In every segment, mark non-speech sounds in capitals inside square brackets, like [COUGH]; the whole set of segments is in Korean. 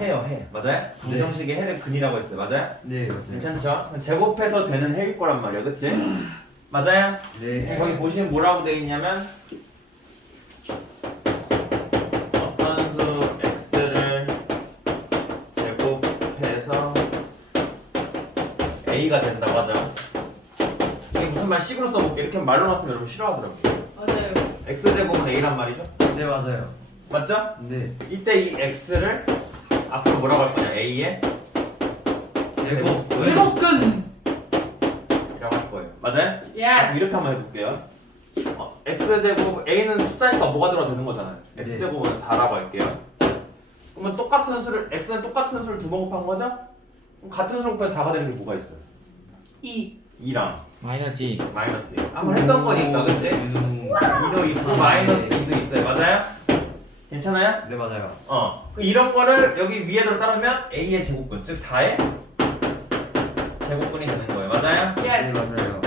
해요 해 맞아요? 방정식의 해를 근이라고 했어요 맞아요? 네 맞아요. 괜찮죠? 그럼 제곱해서 되는 해일 거란 말이야 그치? 맞아요? 네. 거기 보시면 뭐라고 되어 있냐면 어떤 수 x를 제곱해서 a가 된다고 하죠 이게 무슨 말 식으로 써볼게 이렇게 말로 나왔으면 여러분 싫어하더라고 요 맞아요. x제곱은 a란 말이죠? 네 맞아요. 맞죠? 네. 이때 이 x를 앞으로 뭐라고 할 거냐 a의 제곱은 일곱근. 이라고 할 거예요 맞아요? 예스. 이렇게 한번 해볼게요. 어, x제곱 a는 숫자니까 뭐가 들어도 되는 거잖아요. 네. x제곱은 4라고 할게요. 그러면 똑같은 수를 x는 똑같은 수를 두 번 곱한 거죠? 그럼 같은 수를 곱해서 4가 되는 게 뭐가 있어요? 이. 2랑 마이너스 2 마이너스 2. 한번 했던 거니까 그치? 음. 2도 있고 마이너스 2도 있어요. 맞아요? 괜찮아요? 네 맞아요. 어. 그 이런 거를 여기 위에도 따르면 a의 제곱근 즉 4의 제곱근이 되는 거예요. 맞아요? 네 예스. 맞아요.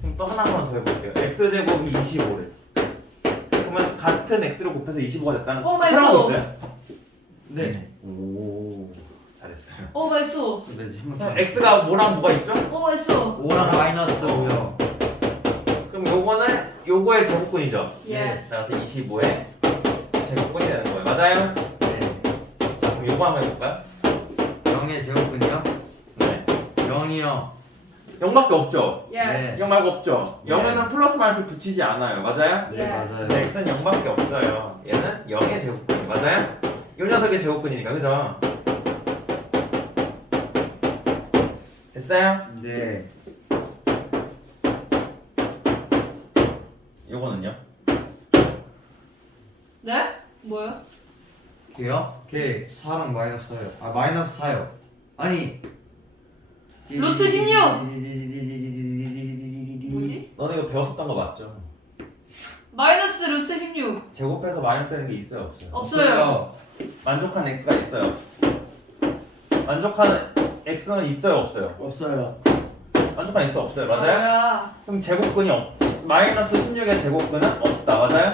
그럼 또 하나만 더 해볼게요. x제곱이 25래. 그러면 같은 x를 곱해서 25가 됐다는 오 마이 찾아보고 소. 있어요? 네. 오, 잘했어요. 오 마이 소. 네 한번 그럼 x가 뭐랑 뭐가 있죠? 오 마이 소. 5랑 마이너스 5요. 그럼 요거는 요거의 제곱근이죠. 예스. 따라서 25의 제곱근이 되는 거예요. 맞아요? 네. 자, 그럼 요거 한번 해볼까요? 0의 제곱근이요? 네. 0이요. 0밖에 없죠? 0 말고 없죠? 네. 0에는 플러스 마이너스 붙이지 않아요. 맞아요? 네 예. 맞아요. 근데 x는 0밖에 없어요. 얘는 0의 제곱근이 맞아요? 요 녀석의 제곱근이니까 그죠? 됐어요? 네. 요거는요? 네? 뭐야? 걔요? 걔 4랑 마이너스 4요. 아 마이너스 4요. 아니. 루트 16. 뭐지? 너네 이거 배웠었던 거 맞죠? 마이너스 루트 16. 제곱해서 마이너스 되는 게 있어요 없어요? 없어요. 만족하는 x가 있어요 만족하는 x는 있어요 없어요? 없어요. 만족하는 x 없어요 맞아요? 뭐야? 그럼 제곱근이 없 마이너스 16의 제곱근은 없다 맞아요?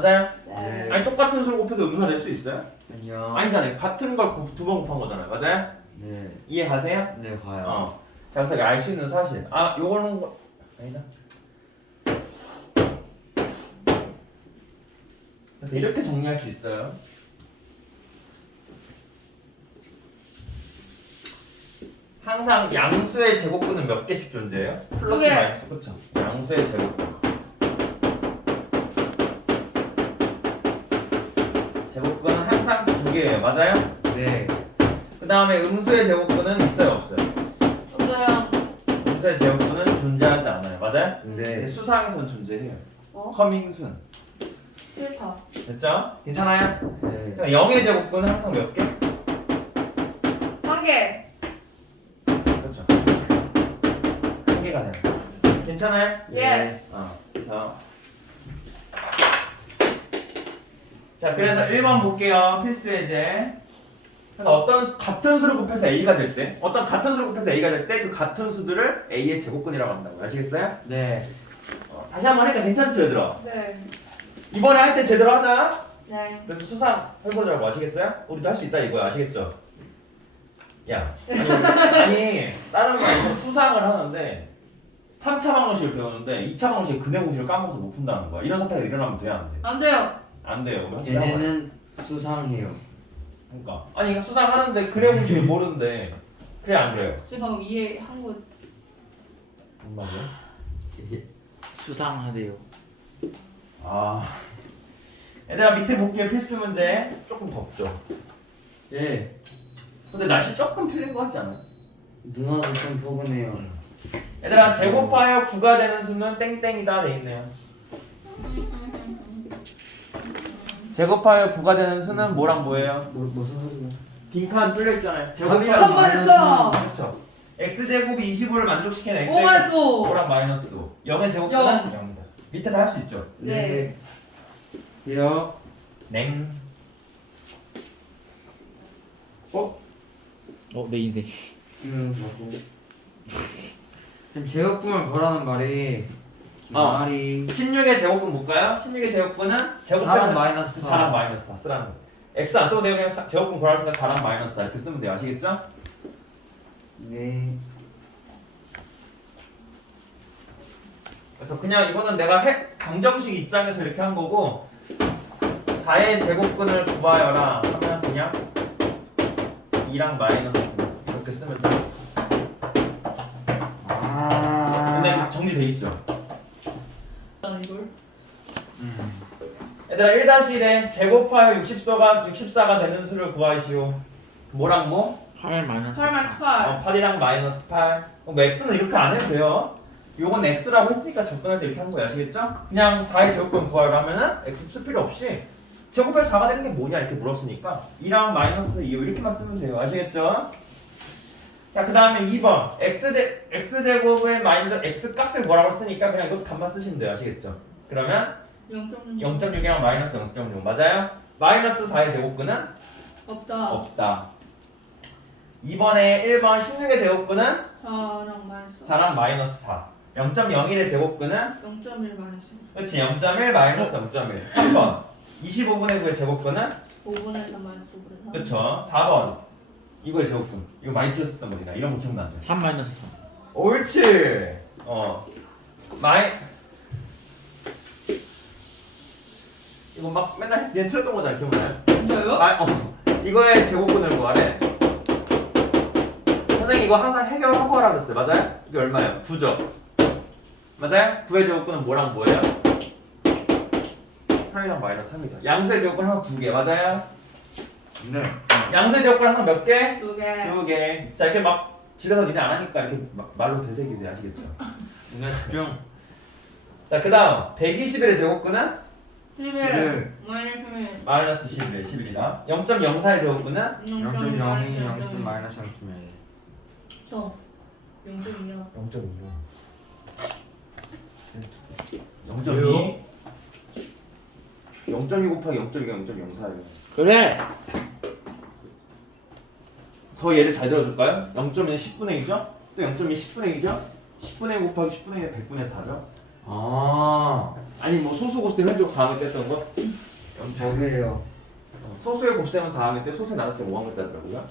맞아요? 네. 아니 똑같은 수를 곱해서 음수가 될수 있어요? 아니요. 아니잖아요 같은 걸 두 번 곱한 거잖아요 맞아요? 네. 이해 가세요? 네 가요. 어. 자, 그래서 알수 있는 사실. 아, 요거는 거 아니다. 그래서 이렇게 정리할 수 있어요. 항상 양수의 제곱근은 몇 개씩 존재해요? 플러스 개. 마이너스 그쵸? 양수의 제곱근. 제곱근은 항상 두 개예요. 맞아요? 네. 그 다음에 음수의 제곱근은 있어요, 없어요? 없어요. 음수의 제곱근은 존재하지 않아요. 맞아요? 네. 수상에서는 존재해요. 어? 커밍순. 싫다. 됐죠? 괜찮아요? 네. 자, 0의 제곱근은 항상 몇 개? 한 개. 그렇죠. 한 개가 거. 괜찮아요? 예스. 어, 그래서 자, 그래서 1번 볼게요. 필수 예제. 그래서 어떤 같은 수를 곱해서 a가 될 때, 어떤 같은 수를 곱해서 a가 될 때 그 같은 수들을 a의 제곱근이라고 한다고. 아시겠어요? 네. 어, 다시 한번 하니까 괜찮죠, 얘들아? 네. 이번에 할 때 제대로 하자. 네. 그래서 수상 해보자고 아시겠어요? 우리도 할 수 있다 이거야 아시겠죠? 야 아니 아니 다른 말로 수상을 하는데 3차 방정식을 배우는데 2차 방정식 근해 공식을 까먹어서 못 푼다는 거야 이런 사태가 일어나면 돼요 안 돼? 안 돼요. 안 돼요 우리 확실히 한 거야. 얘네는 수상해요. 그러니까 아니 이거 수상하는데 근해 공식을 모르는데 그래 안 그래요? 지금 방금 이해한 거. 뭔 말이야? 수상하대요 아 얘들아 밑에 볼게요 필수 문제 조금 덥죠 예. 근데 날씨 조금 틀린 거 같지 않아요? 누나도 좀 포근해요. 얘들아 제곱하여 9가 되는 수는 땡땡이다 돼 있네요. 제곱하여 9가 되는 수는 뭐랑 뭐예요? 뭐 무슨 소리야? 빈칸 뚫려 있잖아요. 삼이랑 제곱하여 선발했어. 그렇죠. x 제곱이 25를 만족시키는 x 오 마이너스 오. 5랑 마이너스 5. 0의 제곱은 영. 0이다. 밑에 다 할 수 있죠. 네. 요. 냉. 어? 어 내 인생 음. 지금 제곱금을 보라는 말이 어. 말이. 16의 제곱근 볼까요? 16의 제곱근은 제곱해서 4랑 마이너스 4 4랑 마이너스 4 쓰라는 거 x 안 써도 돼요? 그냥 사- 제곱근 구할 수 있으니까 4랑 마이너스 4 이렇게 쓰면 돼요. 아시겠죠? 네. 그래서 그냥 이거는 내가 해, 방정식 입장에서 이렇게 한 거고 4의 제곱근을 구하여라 하면 그냥 2랑 마이너스 이렇게 쓰면 돼요. 아. 근데 정리돼 있죠? 난 이걸. 음. 얘들아 1-1에 제곱하여 64가 64가 되는 수를 구하시오 뭐랑 뭐? 8 마이너스 8 마이너스 8. 어, 8이랑 마이너스 8. 어, 뭐 x는 이렇게 안 해도 돼요. 요건 x라고 했으니까 접근할 때 이렇게 한 거예요. 아시겠죠? 그냥 4의 제곱근 구하려 하면은 x 쓸 필요 없이 제곱해서 4가 되는 게 뭐냐 이렇게 물었으니까 2랑 마이너스 2 이렇게만 쓰면 돼요. 아시겠죠? 자, 그 다음에 2번. x제, x제곱의 마이너스 x 값을 뭐라고 쓰니까 그냥 이것도 값만 쓰시면 돼요. 아시겠죠? 그러면 0.6. 0.6이랑 마이너스 0.6 맞아요? 마이너스 4의 제곱근은 없다. 없다. 2번에 1번 16의 제곱근은 4랑 마이너스 4랑 마이너스 4. 0.01의 제곱근은 0.1 마이너스 그렇지 0.1 마이너스 0.1. 3번 25분의 9의 제곱근은 5분의 3 마이너스 5분의 3. 그렇죠. 4번 이거의 제곱근. 이거 많이 틀렸었단 말이다. 이런 거 기억나죠? 3 마이너스 3 옳지. 어 마이 이거 막 맨날 얘 틀렸던 거잖아 기억나요? 진짜요? 마, 어 이거의 제곱근을 구하래. 선생님 이거 항상 해결하고 하라 그랬어요. 맞아요? 이게 얼마예요? 9죠. 맞아요? 9의 제곱근은 뭐랑 뭐예요? 3이랑 마이너스 3이죠. 양수의 제곱근 하나 두 개. 맞아요? 네 양수의 제곱근 하나 몇 개? 두 개. 두 개. 자 이렇게 막 집에서 니네 안 하니까 이렇게 막 말로 되새기세요. 아시겠죠? 네 집중 자 그다음 121의 제곱근은 11. 11. 마이너스 11. 마이너스 11, 11이다. 0.04의 제곱근은 0.02 마이너스 0. 마이너스 0.1 저 0.2요. 0.2요. 0.2 0.2 곱하기 0.2가 0.04예요. 그래 더 예를 잘 들어줄까요? 0.1은 10분의 2죠? 또 0.2 10분의 2죠? 10분의 1 곱하기 10분의 1은 100분의 4죠? 아 아니 뭐 소수 곱셈 현적 4학년 때 했던 거? 저게요 소수의 곱셈은 4학년 때 소수의 나눴을 때 5학년 때 하더라고요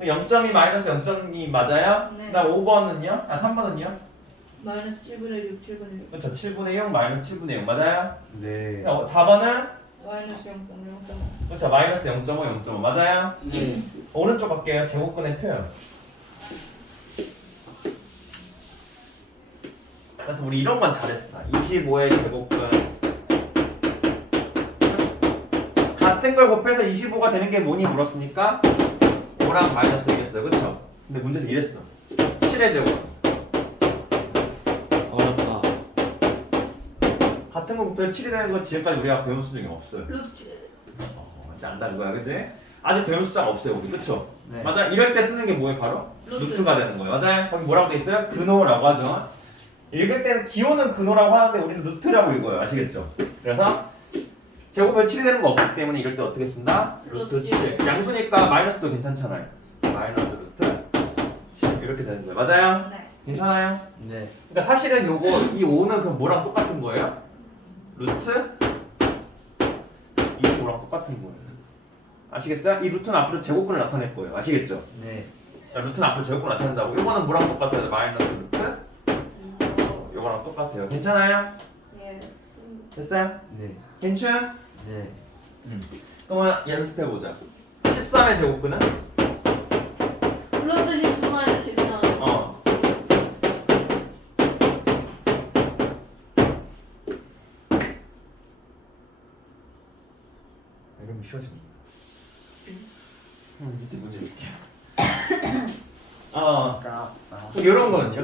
0.2 마이너스 0.2 맞아요? 네. 그 다음 5번은요? 아 3번은요? 마이너스 7분의 6, 7분의 6. 그렇죠 7분의 0 마이너스 7분의 0 맞아요? 네 4번은? 마이너스 0.0. 그렇죠 마이너스 0.5 0.5 맞아요? 네. 오른쪽 갈게요. 제곱근의 표현. 그래서 우리 이런 건 잘했어. 25의 제곱근. 같은 걸 곱해서 25가 되는 게 뭐니 물었으니까? 5랑 마이너스 이랬어요. 그쵸? 근데 문제에서 이랬어. 7의 제곱. 어렵다. 같은 걸 곱해서 7이 되는 건 지금까지 우리가 배운 수 중에 없어요. 루트 7. 어, 이제 안다는 거야 그치? 아직 배운 숫자가 없어요 우리 그쵸? 네. 맞아 이럴 때 쓰는 게 뭐예요 바로? 루트. 루트가 되는 거예요 맞아요 거기 뭐라고 돼 있어요? 근호라고 하죠 읽을 때는 기호는 근호라고 하는데 우리는 루트라고 읽어요 아시겠죠? 그래서 제곱에 7이 되는 거 없기 때문에 이럴 때 어떻게 쓴다? 루트 루트 7 양수니까 마이너스도 괜찮잖아요 마이너스 루트 7 이렇게 되는 거예요 맞아요? 네. 괜찮아요? 네 그러니까 사실은 요거 이 5는 그 뭐랑 똑같은 거예요? 루트 25랑 똑같은 거예요 아시겠어요? 이 루트는 앞으로 제곱근을 나타낼 거예요 아시겠죠? 네. 자, 루트는 앞으로 제곱근 나타낸다고 이거는 뭐랑 똑같아요? 마이너스 루트 어, 요거랑 똑같아요 괜찮아요? 예스. 됐어요? 네. 괜춘? 네. 그러면 연습해보자 13의 제곱근은? 10 마이너스 14. 어 이러면 쉬워진다 음, 이때 문제 줄게요 어 까. 그럼 이런 거는요?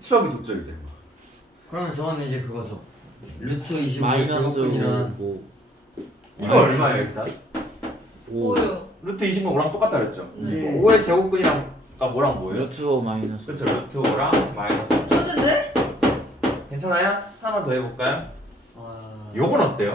수학이 독점이죠 이거. 그러면 저는 이제 그거죠 루트 25 마이너스 제곱분이란 5 이거 얼마예요 일단? 5 5요. 루트 20은 5랑 똑같다 그랬죠? 네. 5의 제곱근이랑 아 뭐랑 뭐예요? 루트 5 마이너스 그렇죠 루트 5랑 마이너스 천재인데? 괜찮아요? 하나만 더 해볼까요? 요건 어때요?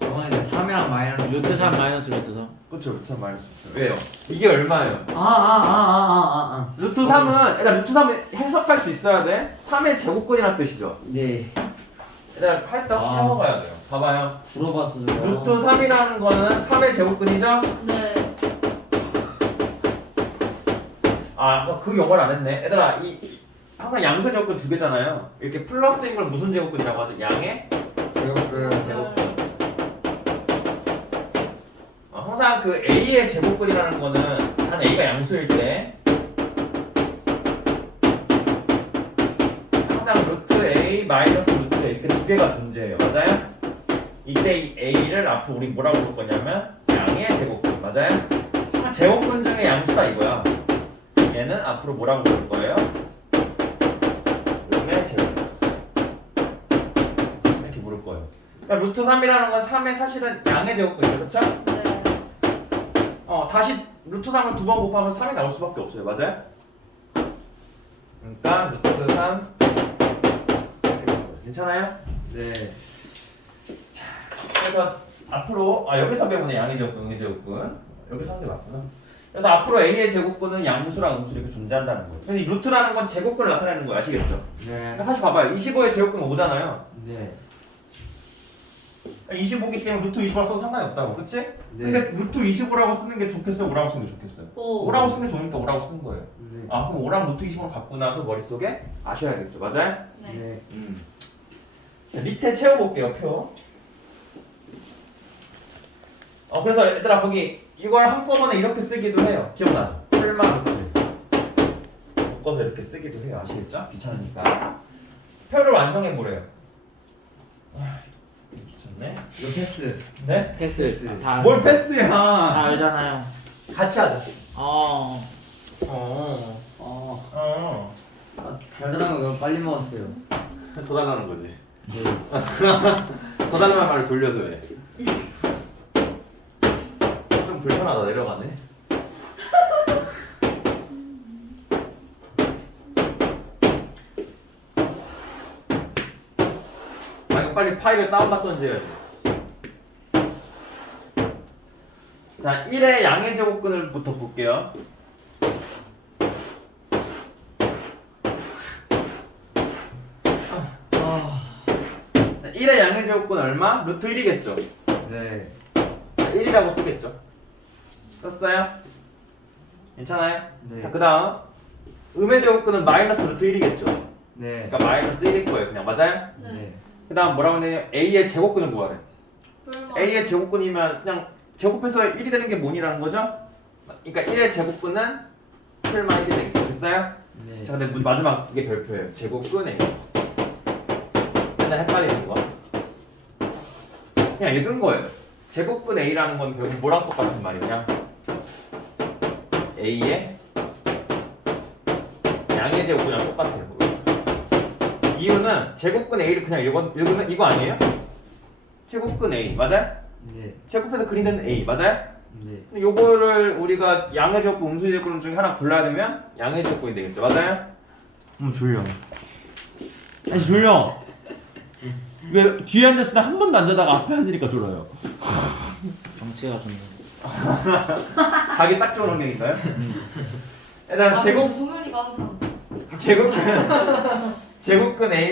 저번에 3이랑 마이너스 루트 3 마이너스 루트 3. 그쵸 그렇죠, 루트 3 마이너스 왜요? 이게 얼마예요? 아아아아아아아 루트 3은 일단 루트 3 해석할 수 있어야 돼 3의 제곱근이란 뜻이죠 네 일단 팔딱 아. 채워봐야 돼요 봐봐요 물어봤어요 루트 3이라는 거는 3의 제곱근이죠? 네. 아, 그 영어를 안 했네. 얘들아, 이, 항상 양수 제곱근 두 개잖아요. 이렇게 플러스인 걸 무슨 제곱근이라고 하죠? 양의? 제곱근 제곱 어, 항상 그 A의 제곱근이라는 거는 한 A가 양수일 때 항상 루트 A 마이너스 루트 A 이렇게 두 개가 존재해요. 맞아요? 이때 이 A를 앞으로 우리 뭐라고 볼 거냐면 양의 제곱근. 맞아요? 한 제곱근 중에 양수다 이거야. 얘는 앞으로 뭐라고 볼 거예요? 음의 제곱근. 이렇게 물을 거예요. 그러니까 루트 3이라는 건 3의 사실은 양의 제곱근이죠. 그렇죠? 네. 어 다시 루트 3을 두 번 곱하면 3이 나올 수밖에 없어요 맞아요? 그러니까 루트 3 괜찮아요? 네 그래서 앞으로 아 여기서 배우네 양의 제곱근 음의 제곱근 여기서 하는 게 맞구나 그래서 앞으로 A의 제곱근은 양수랑 음수 이렇게 존재한다는 거예요 그래서 이 루트라는 건 제곱근을 나타내는 거예요 아시겠죠? 네. 그러니까 사실 봐봐요 25의 제곱근 5잖아요 네. 25기 때문에 루트 25라고 써도 상관이 없다고 그치? 네. 근데 루트 25라고 쓰는 게 좋겠어요? 5라고 쓰는 게 좋겠어요? 오. 5라고 쓰는 게 좋으니까 5라고 쓴 거예요 네. 아 그럼 5랑 루트 20을 갖고 나도 머릿속에 아셔야겠죠 맞아요? 네. 네. 음. 자, 밑에 채워볼게요 표 어, 그래서 얘들아 거기 이걸 한꺼번에 이렇게 쓰기도 해요 기억나죠? 풀만 루트 묶어서 이렇게 쓰기도 해요 아시겠죠? 귀찮으니까 표를 완성해보래요 아, 네? 이거 패스. 네? 패스. 패스. 다뭘 다 패스야? 알잖아요. 같이 하자. 어. 어, 어. 어. 아, 달달한 거 너무 빨리 먹었어요. [LAUGHS] 더 달라는 거지. 네. [LAUGHS] 더 달라는 말을 돌려서 해. 좀 불편하다. 내려가네. 아 이거 빨리 파일을 다운받 던져야지. 자 1의 양의 제곱근을부터 볼게요. 아 1의 양의 제곱근 얼마? 루트 1이겠죠. 네. 1이라고 쓰겠죠. 썼어요? 괜찮아요? 네. 자, 그 다음. 음의 제곱근은 마이너스 루트 1이겠죠. 네. 그러니까 마이너스 1일 거예요. 그냥 맞아요? 네. 그 다음 뭐라고 했냐면 A의 제곱근을 구하래. 풀만. A의 제곱근이면 그냥 제곱해서 1이 되는 게 뭐니라는 거죠? 그러니까 1의 제곱근은 풀만 1이 되겠죠. 됐어요? 네. 자, 근데 마지막 이게 별표예요. 제곱근 A. 맨날 헷갈리는 거. 그냥 읽은 거예요. 제곱근 A라는 건 결국 뭐랑 똑같은 말이냐? A의 양의 제곱근이랑 똑같아요. 이유는 제곱근 A를 그냥 읽어, 읽으면 이거 아니에요? 제곱근 A 맞아요? 네. 제곱해서 그린다는 A 맞아요? 네. 근데 요거를 우리가 양의 제곱근, 음수의 제곱근 중에 하나 골라야 되면 양의 제곱근이 되겠죠. 맞아요? 음 졸려. 아니 졸려. 왜 뒤에 앉았을 때 한 번도 안 자다가 앞에 앉으니까 졸아요. 정치가 좋네 [LAUGHS] 자기 딱 좋은 환경인가요? 얘들아 아, 제곱 그래서 소멸이가 항상. 제곱근 [LAUGHS] [LAUGHS] 제곱근 A